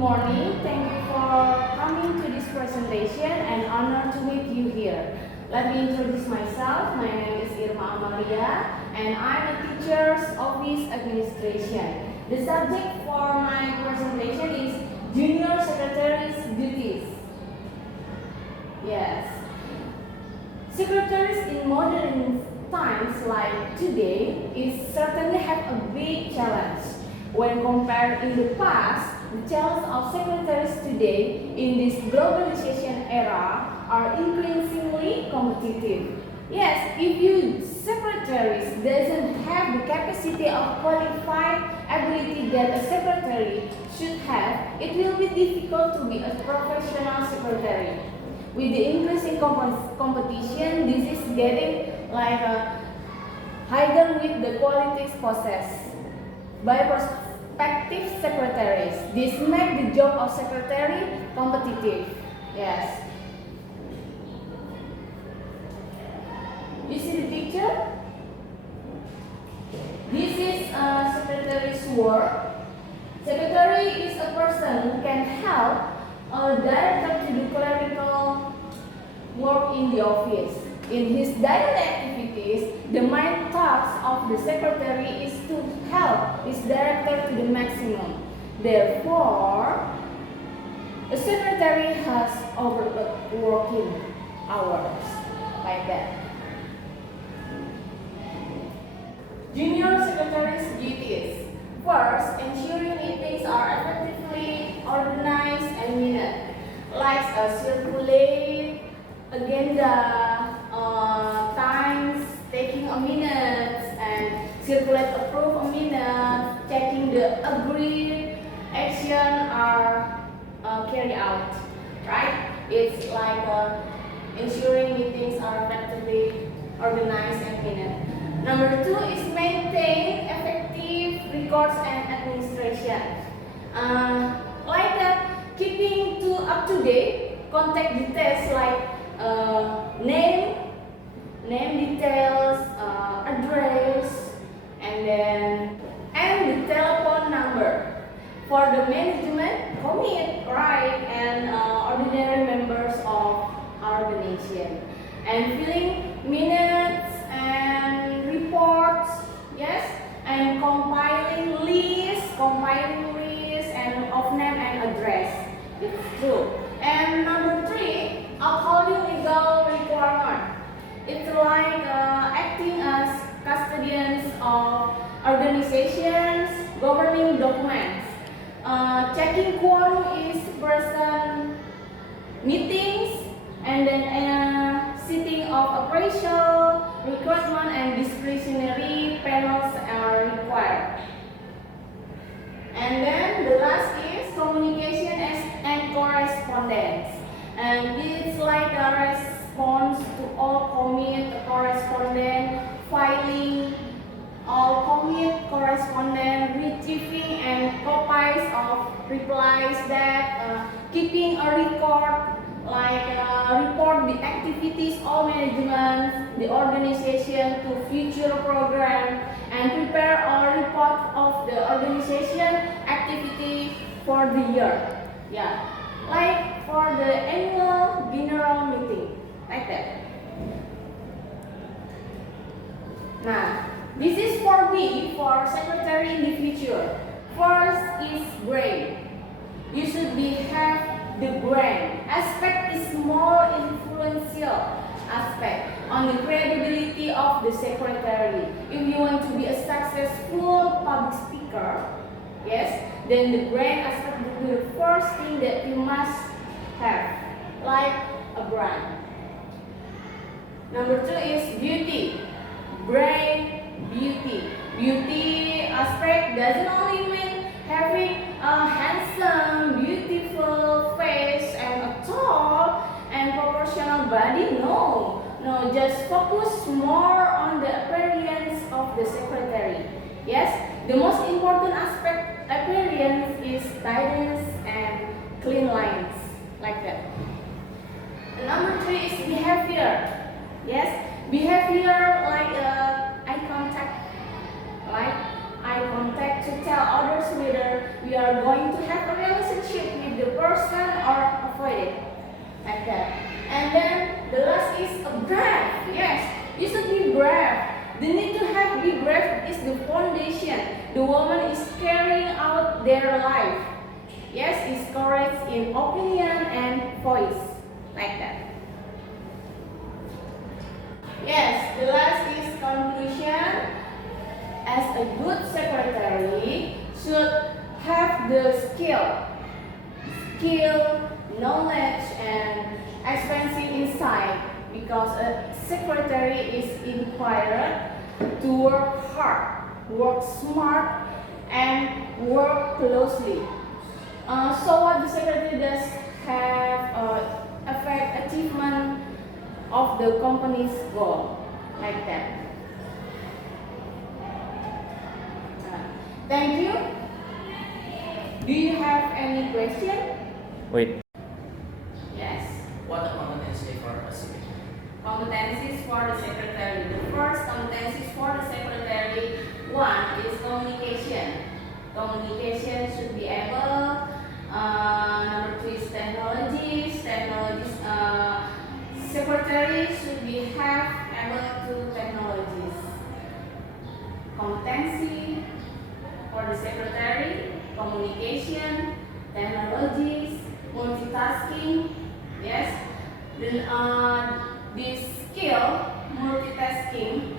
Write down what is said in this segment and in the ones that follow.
morning. Thank you for coming to this presentation and honor to meet you here. Let me introduce myself. My name is Irma Amalia and I'm a teacher's office administration. The subject for my presentation is Junior Secretary's duties. Yes. Secretaries in modern times like today is certainly have a big challenge. When compared in the past, the challenges of secretaries today in this globalization era are increasingly competitive. Yes, if your secretaries doesn't have the capacity of qualified ability that a secretary should have, it will be difficult to be a professional secretary. With the increasing competition, this is getting like a higher with the qualities possessed by prospective secretaries. This makes the job of secretary competitive. Yes. You see the picture? This is a secretary's work. Secretary is a person who can help a director to do clerical work in the office. In his daily activities, the main task of the secretary is to help his director to the maximum. Therefore, a secretary has overlooked working hours like that. Junior secretary's duties. First, ensuring meetings are effectively organized and minute, like circulate agenda, times, taking a minute, and circulate approve a minute, checking the agreed action are carried out, right? It's like ensuring meetings are effectively organized and minute. Number 2 is maintain effective records and administration. Keeping up to date contact details like name details, address, and the telephone number for the management, commit, right, and ordinary members of our organization, and filling minutes and reports, yes, and compiling lists and of name and address. It's true. And number 3, upholding legal requirement. It's like acting as custodians of organizations, governing documents, checking quorum is present, meetings, and then sitting of appraisal, recruitment, and discretionary panels are required. And then the last is communication and correspondence. And it's like a response to all commit, correspondent, filing, all commit, correspondent, retrieving and copies of replies that keeping a record, report the activities of management, the organization to future program, and prepare a report of the organization activity for the year. Yeah, like for the annual general meeting, like that. Now, this is for me, for secretary in the future. First is brain. You should have the brain. Aspect is more influential aspect on the credibility of the secretary. If you want to be a successful public speaker, yes, then the brain aspect will be the first thing that you must have, like a brain. Number 2 is beauty. Brain, beauty. Beauty aspect doesn't only mean having a handsome, beautiful face and a tall and proportional body. No, just focus more on the appearance of the secretary. Yes, the most important aspect appearance is tidiness and clean lines, like that. And number 3 is behavior. Yes, behavior like eye contact to tell others whether we are going to have a relationship with the person or avoid it. Like that. And then the last is a brave. Yes, you should be brave. The need to have be brave is the foundation. The woman is carrying out their life. Yes, is courage in opinion and voice. Like that. Yes, the last is conclusion. As a good secretary should have the skill, knowledge, and expensive insight, because a secretary is required to work hard, work smart, and work closely. So what the secretary does have affect achievement of the company's goal, like that. Thank you. Do you have any question? Wait. Yes. What are competency for a secretary? Competencies for the secretary. The first competencies for the secretary, one is communication. Communication should be able. Number two is technologies. Secretary should be have able to technologies. Competency for the secretary, communication, technologies, multitasking. Yes. Then this skill, multitasking,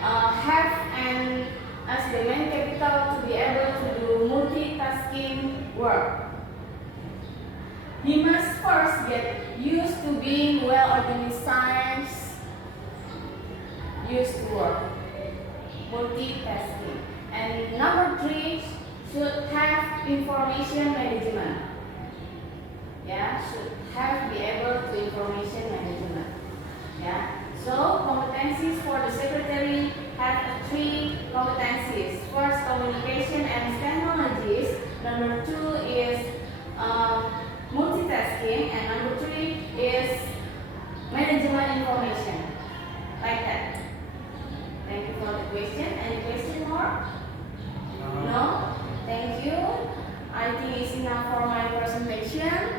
have and as the main capital to be able to do multitasking work. He must first get used to being well organized, used to work, multitasking. And number three, should have information management. Yeah, should have be able to information management. Yeah. So competencies for the secretary have three competencies. First, communication and technologies. Number two is multitasking, and number three is management information. Like that. Thank you for the question. Any question more? No? Thank you. I think it's enough for my presentation.